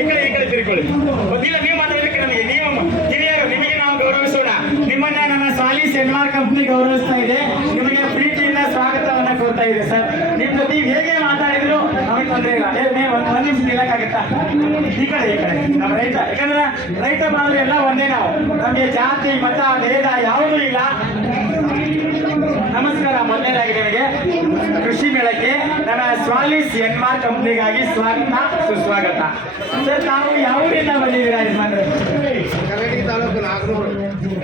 ಈ ಕಡೆ ತಿರ್ಕೊಳ್ಳಿ. ಇಲ್ಲ, ನೀವು ಮಾತಾಡಲಿಕ್ಕೆ ನನಗೆ ನೀವು ಹಿರಿಯರು, ನಿಮಗೆ ನಾವು ಗೌರವಿಸೋಣ. ನಿಮ್ಮನ್ನ ನಮ್ಮ ಸಾಲಿಸ್ ಎನ್ಆರ್ ಕಂಪನಿ ಗೌರವಿಸ್ತಾ ಇದೆ. ನಿಮಗೆ ಪ್ರೀತಿಯಿಂದ ಸ್ವಾಗತವನ್ನ ಕೊಡ್ತಾ ಇದೆ ಸರ್. ನಿಮ್ ಜೊತೆ ಹೇಗೆ ಮಾತಾಡಿದ್ರು ನಮಗೆ ತೊಂದರೆ ಇಲ್ಲ. ಒಂದ್ ನಿಮಿಷ ನಿಲ್ಲಕ್ಕಾಗತ್ತಾ? ಈ ಕಡೆ ನಮ್ಮ ರೈತ, ಯಾಕಂದ್ರೆ ರೈತ ಬಾಂಧವರು ಎಲ್ಲ ಒಂದೇ. ನಾವು ನಮಗೆ ಜಾತಿ ಮತ ಭೇದ ಯಾವುದೂ ಇಲ್ಲ. ನಮಸ್ಕಾರ. ಮೊದಲನೇದಾಗಿ ನನಗೆ ಕೃಷಿ ಮೇಳಕ್ಕೆ ನನ್ನ ಸ್ವಾಲಿಸ್ ಎನ್ಆರ್ ಕಂಪ್ನಿಗಾಗಿ ಸ್ವಾಗತ ಸುಸ್ವಾಗತ. ಸರ್, ತಾವು ಯಾವ ಊರಿಂದ ಬಂದಿದ್ದೀರಾ ಯಜಮಾನ್ರೆ?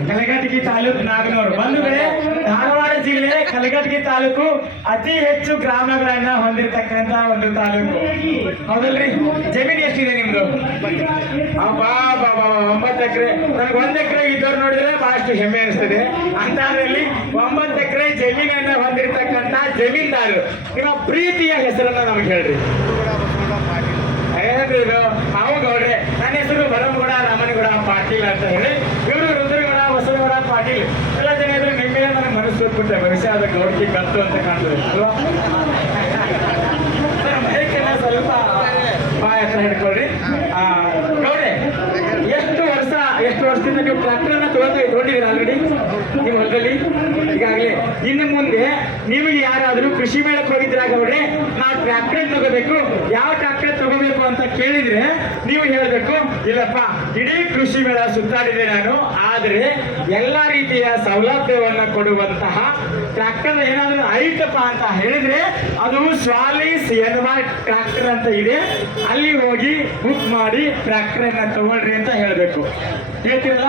ಕಲಘಟಗಿ ತಾಲೂಕು ನಾಗನೂರು. ಬಂಧುಗಳೇ, ಧಾರವಾಡ ಜಿಲ್ಲೆ ಕಲಘಟಗಿ ತಾಲೂಕು ಅತಿ ಹೆಚ್ಚು ಗ್ರಾಮಗಳನ್ನ ಹೊಂದಿರತಕ್ಕಂತ ಒಂದು ತಾಲೂಕು, ಹೌದಲ್ರಿ? ಜಮೀನು ಎಷ್ಟಿದೆ ನಿಮ್ದು? 9 ಎಕರೆ. ನನಗೆ 1 ಎಕರೆ ಇದ್ದವ್ರು ನೋಡಿದ್ರೆ ಬಹಳಷ್ಟು ಹೆಮ್ಮೆ ಅನಿಸ್ತದೆ. ಅಂತದ್ರಲ್ಲಿ 9 ಎಕರೆ ಜಮೀನನ್ನ ಹೊಂದಿರತಕ್ಕಂತ ಜಮೀನ್ದಾರರು. ನಿಮ್ಮ ಪ್ರೀತಿಯ ಹೆಸರನ್ನ ನಮಗೆ ಹೇಳ್ರಿ. ಏನ್ರಿ ಇದು? ನಾವು ಗೌಡ್ರೆ. ನನ್ನ ಹೆಸರು ಬರಮಗೌಡ ರಾಮನಗೌಡ ಪಾಟೀಲ್ ಅಂತ ಹೇಳಿ. ಇವರು ರುದ್ರಗೌಡ ಬಸವಗೌಡ ಪಾಟೀಲ್. ಎಲ್ಲ ಜನ ಇದ್ರು. ನಿಮ್ಮ ಮೇಲೆ ನನಗೆ ಮನಸ್ಸು ಕೊಟ್ಬಿಟ್ಟೆ. ಭವಿಷ್ಯ ಆದ ಗೌಡ್ಕಿ ಕಲ್ತು ಅಂತ ಕಾಣ್ತದೆ ಅಲ್ವಾ? ಮೈಕೆಲ್ಲ ಸ್ವಲ್ಪ ಬಾಯ ಹತ್ರ ಹಿಡ್ಕೊಳ್ರಿ. ಗೌಡ್ರೆ, ಎಷ್ಟು ವರ್ಷದಿಂದ ನೀವು ಟ್ರ್ಯಾಕ್ಟರ್ನ ತಗೊಂಡಿದ್ದೀರಾ ಆಲ್ರೆಡಿ ನಿಮ್ಮ ಹೊಲದಲ್ಲಿ? ಈಗಾಗಲೇ ಇನ್ನು ಮುಂದೆ ನಿಮಗೆ ಯಾರಾದರೂ ಕೃಷಿ ಮೇಳಕ್ಕೆ ಹೋಗಿದ್ದೀರಾ ಗೌಡ್ರೆ, ನಾವು ಟ್ರ್ಯಾಕ್ಟರ್ ತಗೋಬೇಕು, ಯಾವ ಟ್ರ್ಯಾಕ್ಟರ್ ತಗೋಬೇಕು ಅಂತ ಕೇಳಿದ್ರೆ ನೀವು ಹೇಳಬೇಕು, ಇಲ್ಲಪ್ಪ ಇಡೀ ಕೃಷಿ ಮೇಳ ಸುತ್ತಾಡಿದೆ ನಾನು, ಆದರೆ ಎಲ್ಲ ರೀತಿಯ ಸೌಲಭ್ಯವನ್ನು ಕೊಡುವಂತಹ ಟ್ರ್ಯಾಕ್ಟರ್ ಏನಾದರೂ ಐತಪ್ಪ ಅಂತ ಹೇಳಿದ್ರೆ ಅದು ಸ್ವಾಲಿಸ್ ಎನ್ಆರ್ ಟ್ರ್ಯಾಕ್ಟರ್ ಅಂತ ಇದೆ, ಅಲ್ಲಿ ಹೋಗಿ ಬುಕ್ ಮಾಡಿ ಟ್ರ್ಯಾಕ್ಟರ್ ಅನ್ನ ತಗೊಳ್ರಿ ಅಂತ ಹೇಳಬೇಕು. ಹೇಳ್ತೀರಲ್ಲ?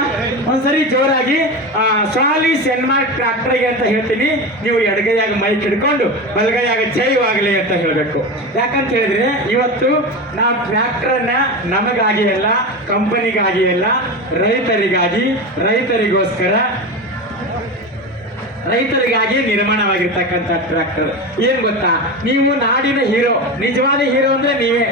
ಒಂದ್ಸರಿ ಜೋರಾಗಿ ಸ್ವಾಲಿಸ್ ಎನ್ಆರ್ ಟ್ರ್ಯಾಕ್ಟರ್ಗೆ ಅಂತ ಹೇಳ್ತೀನಿ. ನೀವು ಎಡಗೈಯಾಗ ಮೈಕ್ ಹಿಡ್ಕೊಂಡು ಬಲಗೈಯಾಗ ಜೈವಾಗಲಿ ಅಂತ ಹೇಳಬೇಕು. ಯಾಕಂತ ಹೇಳಿದ್ರೆ ಇವತ್ತು ನಾವು ಟ್ರ್ಯಾಕ್ಟರ್ ಅನ್ನ ನಮಗಾಗಿ ಅಲ್ಲ, ಕಂಪನಿಗಾಗಿ ಅಲ್ಲ, ರೈತರಿಗಾಗಿ ನಿರ್ಮಾಣವಾಗಿರ್ತಕ್ಕಂಥ ಟ್ರ್ಯಾಕ್ಟರ್. ಏನ್ ಗೊತ್ತಾ, ನೀವು ನಾಡಿನ ಹೀರೋ, ನಿಜವಾದ ಹೀರೋ ಅಂದ್ರೆ ನೀವೇ.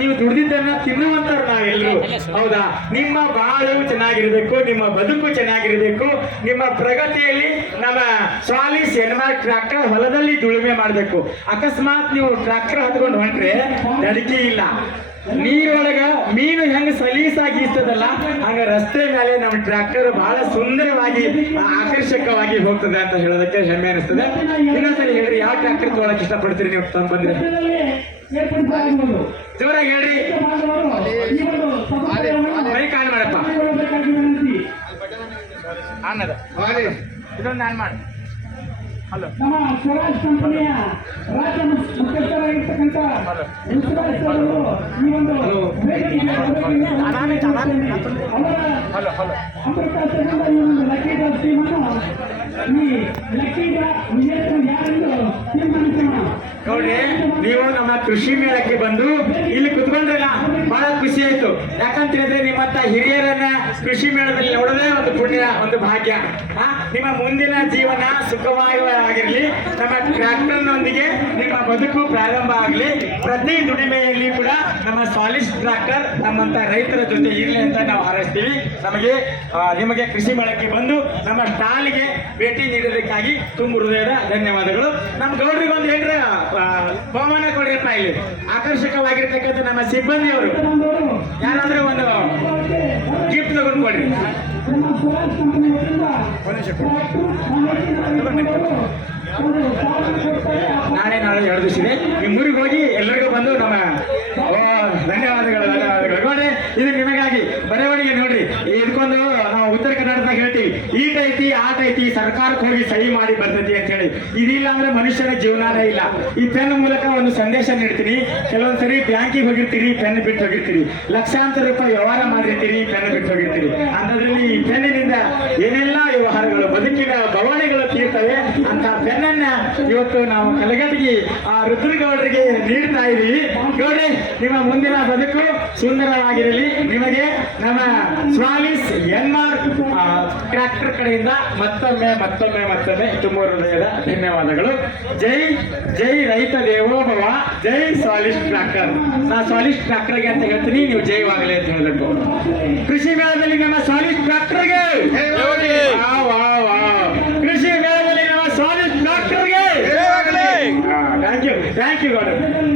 ನೀವು ದುಡಿದಿದ್ದನ್ನ ತಿನ್ನುವಂತರು ನಾವೆಲ್ಲರೂ, ಹೌದಾ? ನಿಮ್ಮ ಬಾಳು ಚೆನ್ನಾಗಿರ್ಬೇಕು, ನಿಮ್ಮ ಬದುಕು ಚೆನ್ನಾಗಿರ್ಬೇಕು, ನಿಮ್ಮ ಪ್ರಗತಿಯಲ್ಲಿ ನಮ್ಮ ಸ್ವಾಲಿಸ್ ಎನ್ಆರ್ ಟ್ರ್ಯಾಕ್ಟರ್ ಹೊಲದಲ್ಲಿ ದುಡಿಮೆ ಮಾಡಬೇಕು. ಅಕಸ್ಮಾತ್ ನೀವು ಟ್ರ್ಯಾಕ್ಟರ್ ಹತ್ಕೊಂಡು ಹೊಂಟ್ರೆ ನಡಿಕೆ ಇಲ್ಲ. ನೀರೊಳಗ ಮೀನು ಹೆಂಗ ಸಲೀಸಾಗಿ ಇರ್ತದಲ್ಲ, ಹಂಗ ರಸ್ತೆ ಮೇಲೆ ನಮ್ಮ ಟ್ರ್ಯಾಕ್ಟರ್ ಬಹಳ ಸುಂದರವಾಗಿ ಆಕರ್ಷಕವಾಗಿ ಹೋಗ್ತದೆ ಅಂತ ಹೇಳೋದಕ್ಕೆ ಹೆಮ್ಮೆ ಅನಿಸ್ತದೆ. ಇನ್ನೊಂದ್ಸರಿ ಹೇಳ್ರಿ, ಯಾವ ಟ್ರ್ಯಾಕ್ಟರ್ ತಗೊಳಕ್ ಇಷ್ಟಪಡ್ತೀರಿ ನೀವು ತಂದು ಬಂದ್ರೆ? ಜೋರಾಗಿ ಹೇಳ್ರಿ. ಬೈ ಕಾಲ್ ಮಾಡಪ್ಪ. ಇದೊಂದು ನಾನು ಮಾಡಿ. ಹಲೋ. ನಮ್ಮ ಸ್ವರಾಜ್ ಕಂಪನಿಯ ರಾಜ್ಯ ಮುಖ್ಯಸ್ಥರಾಗಿರ್ತಕ್ಕಂಥ ಈ ಒಂದು ಲಕ್ಕಿ ಡ್ರಾ ಸ್ಕೀಮನ್ನು ಈ ಲಕ್ಕಿ ಡ್ರಾ ವಿಜೇತರು ಯಾರೆಂದು ತೀರ್ಮಾನಿಸೋಣ. ನೋಡ್ರಿ, ನೀವು ನಮ್ಮ ಕೃಷಿ ಮೇಳಕ್ಕೆ ಬಂದು ಇಲ್ಲಿ ಕುತ್ಕೊಂಡ್ರಲ್ಲ, ಬಹಳ ಖುಷಿ ಆಯ್ತು. ಯಾಕಂತ ಹೇಳಿದ್ರೆ ನಿಮ್ಮಂತ ಹಿರಿಯರನ್ನ ಕೃಷಿ ಮೇಳದಲ್ಲಿ ನೋಡೋದೇ ಒಂದು ಪುಣ್ಯ, ಒಂದು ಭಾಗ್ಯ. ನಿಮ್ಮ ಮುಂದಿನ ಜೀವನ ಸುಖವಾಗಿರಲಿ, ನಮ್ಮ ಟ್ರ್ಯಾಕ್ಟರ್ನೊಂದಿಗೆ ನಿಮ್ಮ ಬದುಕು ಪ್ರಾರಂಭ ಆಗಲಿ. ಪ್ರತಿ ದುಡಿಮೆಯಲ್ಲಿ ಕೂಡ ನಮ್ಮ ಸ್ವಾಲಿಸ್ ಟ್ರ್ಯಾಕ್ಟರ್ ನಮ್ಮಂತ ರೈತರ ಜೊತೆ ಇರಲಿ ಅಂತ ನಾವು ಹಾರೈಸ್ತೀವಿ. ನಿಮಗೆ ಕೃಷಿ ಮೇಳಕ್ಕೆ ಬಂದು ನಮ್ಮ ಸ್ಟಾಲ್ಗೆ ಭೇಟಿ ನೀಡೋದಕ್ಕಾಗಿ ತುಂಬ ಹೃದಯದ ಧನ್ಯವಾದಗಳು. ನಮ್ಮ ಗೌಡ್ರಿಗೊಂದು ಹೇಳ್ರೆ ಬಹುಮಾನ ಕೊಡ್ರಿಪ್ಪ. ಇಲ್ಲಿ ಆಕರ್ಷಕವಾಗಿರ್ತಕ್ಕಂಥ ನಮ್ಮ ಸಿಬ್ಬಂದಿಯವರು ಯಾರಾದ್ರೂ ಒಂದು ಗಿಫ್ಟ್ ತಗೊಂಡು ಕೊಡ್ರಿ. ನಾಳೆ 2 ದಿವಸ ಇದೆ. ನಿಮ್ಮೂರಿಗೆ ಹೋಗಿ ಎಲ್ಲರಿಗೂ ಬಂದು ನಮ್ಮ ಧನ್ಯವಾದಗಳು. ಇದು ನಿಮಗಾಗಿ ಬರವಣಿಗೆ ನೋಡ್ರಿ. ಇದಕ್ಕೊಂದು ನಾವು ಉತ್ತರ ಕರ್ನಾಟಕದಾಗ ಹೇಳ್ತೀವಿ, ಈಟ್ ಐತಿ ಆಟ ಐತಿ, ಸರ್ಕಾರಕ್ಕೆ ಹೋಗಿ ಸಹಿ ಮಾಡಿ ಬರ್ತೈತಿ ಅಂತ ಹೇಳಿ. ಇದಿಲ್ಲ ಅಂದ್ರೆ ಮನುಷ್ಯನ ಜೀವನಾನೇ ಇಲ್ಲ. ಈ ಪೆನ್ ಮೂಲಕ ಒಂದು ಸಂದೇಶ ನೀಡ್ತೀನಿ. ಕೆಲವೊಂದ್ಸರಿ ಬ್ಯಾಂಕಿಗೆ ಹೋಗಿರ್ತೀರಿ, ಪೆನ್ ಬಿಟ್ಟು ಹೋಗಿರ್ತೀರಿ, ಲಕ್ಷಾಂತರ ರೂಪಾಯಿ ವ್ಯವಹಾರ ಮಾಡಿರ್ತೀರಿ, ಪೆನ್ ಬಿಟ್ಟು ಹೋಗಿರ್ತೀರಿ. ಅಂಥದ್ರಲ್ಲಿ ಈ ಪೆನ್ನಿನಿಂದ ಏನೆಲ್ಲ ವ್ಯವಹಾರಗಳು, ಬದುಕಿನ ಬವಣೆಗಳು ತೀರ್ತವೆ. ಅಂತ ಪೆನ್ನನ್ನ ಇವತ್ತು ನಾವು ಕಲಘಟಗಿ ರುದ್ರಗೌಡರಿಗೆ ನೀಡ್ತಾ ಇದ್ದೀವಿ. ಗೌಡ್ರೆ, ನಿಮ್ಮ ಮುಂದಿನ ಬದುಕು ಸುಂದರವಾಗಿರಲಿ. ನಿಮಗೆ ನಮ್ಮ ಸ್ವಾಲಿಸ್ ಎನ್ಆರ್ ಟ್ರ್ಯಾಕ್ಟರ್ ಕಡೆಯಿಂದ ಮತ್ತೊಮ್ಮೆ ತುಂಬ ಹೃದಯದ ಧನ್ಯವಾದಗಳು. ಜೈ ರೈತ ದೇವೋಭವ, ಜೈ ಸ್ವಾಲಿಸ್ ಟ್ರ್ಯಾಕ್ಟರ್. ನಾ ಸ್ವಾಲಿಸ್ ಟ್ರ್ಯಾಕ್ಟರ್ಗೆ ಅಂತ ಹೇಳ್ತೀನಿ, ನೀವು ಜೈವಾಗಲಿ ಅಂತ ಹೇಳಬೇಕು. ಕೃಷಿ ಮೇಳದಲ್ಲಿ ನಮ್ಮ ಸ್ವಾಲಿಸ್ ಟ್ರ್ಯಾಕ್ಟರ್ಗೆ, ಕೃಷಿ ಮೇಳದಲ್ಲಿ ನಮ್ಮ ಸ್ವಾಲಿಸ್ ಟ್ರ್ಯಾಕ್ಟರ್ಗೆ ಥ್ಯಾಂಕ್ ಯು ಗೌಡ.